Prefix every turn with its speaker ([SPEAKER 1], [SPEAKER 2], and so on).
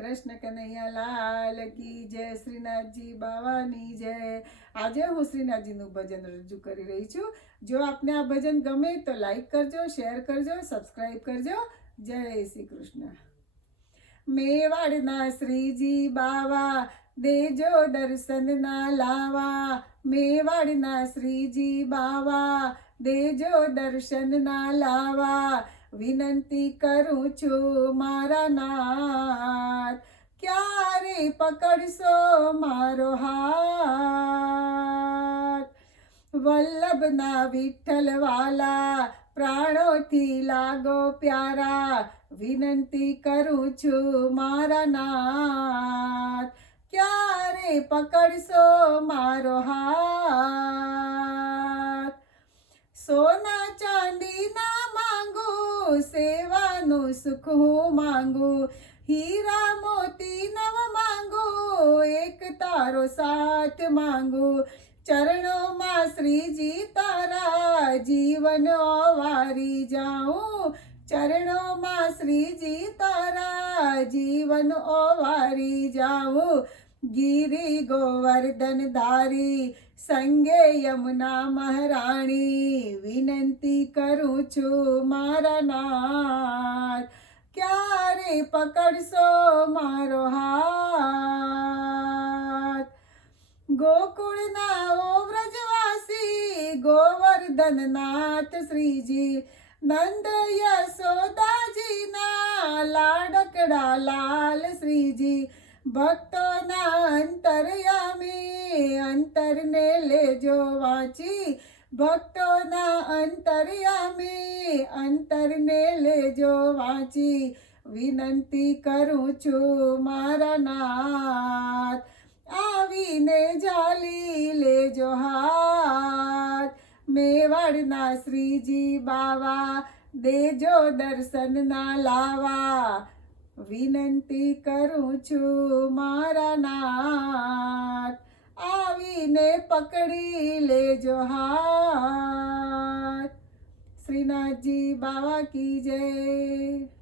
[SPEAKER 1] કૃષ્ણ કનૈયા લાલ કી જય શ્રીનાથજી બાવાની જય. આજે હું શ્રીનાથજીનું ભજન રજૂ કરી રહી છું. જો આપને આ ભજન ગમે તો લાઈક કરજો, શેર કરજો, સબસ્ક્રાઈબ કરજો. જય શ્રી કૃષ્ણ. મેવાડના શ્રીજી બાવા, દેજો દર્શન ના લાવા. મેવાડના શ્રીજી બાવા, દેજો દર્શન ના લાવા. વિનંતી કરું છું મારા નાથ, ક્યારે પકડશો મારો હાથ? વલ્લભના વિઠ્ઠલવાલા પ્રાણોથી લાગો પ્યારા, વિનંતી કરું છું મારા નાથ, ક્યારે પકડશો મારો હાથ? સેવાનું સુખ હું માંગુ હીરા મોતી નવ માંગુ એક તારો સાથ માંગુ ચરણોમાં શ્રીજી તારા જીવન વારી જાઉં ચરણોમાં શ્રીજી તારા જીવન ઓવારી જાઉં ગીરી ગોવર્ધન ધારી, સંગે યમુના મહારાણી. વિનંતી કરું છું મારા નાથ, ક્યારે પકડશો મારો હાથ? ગોકુળના ઓ વ્રજવાસી ગોવર્ધન નાથ શ્રીજી નંદ યશોદાજીના લાડકડા લાલ શ્રીજી. ભક્તોના અંતરયામી અંતરને લેજો વાંચી. ભક્તોના અંતરયામી અંતરને લેજો વાંચી. વિનંતી કરું છું મારા નાથ, આવીને જાલી લેજો હાથ. મેવાડના શ્રીજી બાવા, દેજો દર્શનના લાવા. વિનંતી કરું છું મારા નાથ. આવીને પકડી લેજો હાથ. શ્રીનાથજી બાવા કી જય.